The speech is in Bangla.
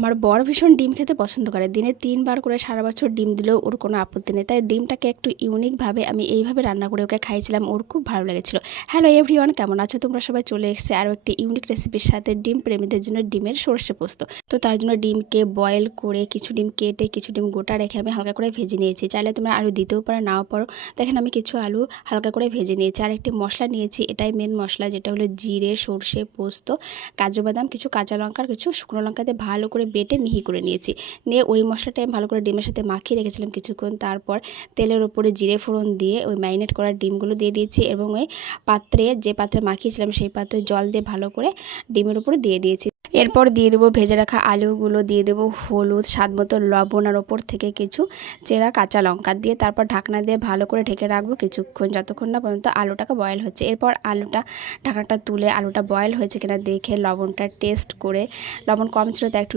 আমার বর ভীষণ ডিম খেতে পছন্দ করে। দিনে ৩ বার করে সারা বছর ডিম দিলেও ওর কোনো আপত্তি নেই। তাই ডিমটাকে একটু ইউনিকভাবে আমি এইভাবে রান্না করে ওকে খাইয়েছিলাম। ওর খুব ভালো লেগেছিল। হ্যালো এভরিওয়ান, কেমন আছো তোমরা সবাই? চলে এসেছে আরও একটি ইউনিক রেসিপির সাথে, ডিম প্রেমীদের জন্য ডিমের সর্ষে পোস্ত। তো তার জন্য ডিমকে বয়েল করে, কিছু ডিম কেটে, কিছু ডিম গোটা রেখে আমি হালকা করে ভেজে নিয়েছি। চাইলে তোমরা আলু দিতেও পারো, নাও পারো। দেখেন আমি কিছু আলু হালকা করে ভেজে নিয়েছি। আর একটি মশলা নিয়েছি, এটাই মেন মশলা, যেটা হলো জিরে, সর্ষে, পোস্ত, কাজু বাদাম, কিছু কাঁচা লঙ্কা, কিছু শুকনো লঙ্কা দিয়ে ভালো করে বেটে মিহি করে নিয়েছি। নিয়ে ওই মশলাটা আমি ভালো করে ডিমের সাথে মাখিয়ে রেখেছিলাম কিছুক্ষণ। তারপর তেলের ওপরে জিরে ফোড়ন দিয়ে ওই ম্যারিনেট করা ডিমগুলো দিয়ে দিয়েছি এবং ওই পাত্রে, যে পাত্রে মাখিয়েছিলাম সেই পাত্রে জল দিয়ে ভালো করে ডিমের উপরে দিয়ে দিয়েছি। এরপর দিয়ে দেবো ভেজে রাখা আলুগুলো, দিয়ে দেবো হলুদ, স্বাদ মতো লবণ, আর ওপর থেকে কিছু চেরা কাঁচা লঙ্কা দিয়ে তারপর ঢাকনা দিয়ে ভালো করে ঢেকে রাখবো কিছুক্ষণ, যতক্ষণ না পর্যন্ত আলুটাকে বয়েল হচ্ছে। এরপর ঢাকনাটা তুলে আলুটা বয়েল হয়েছে কিনা দেখে লবণটা টেস্ট করে, লবণ কম ছিল তাই একটু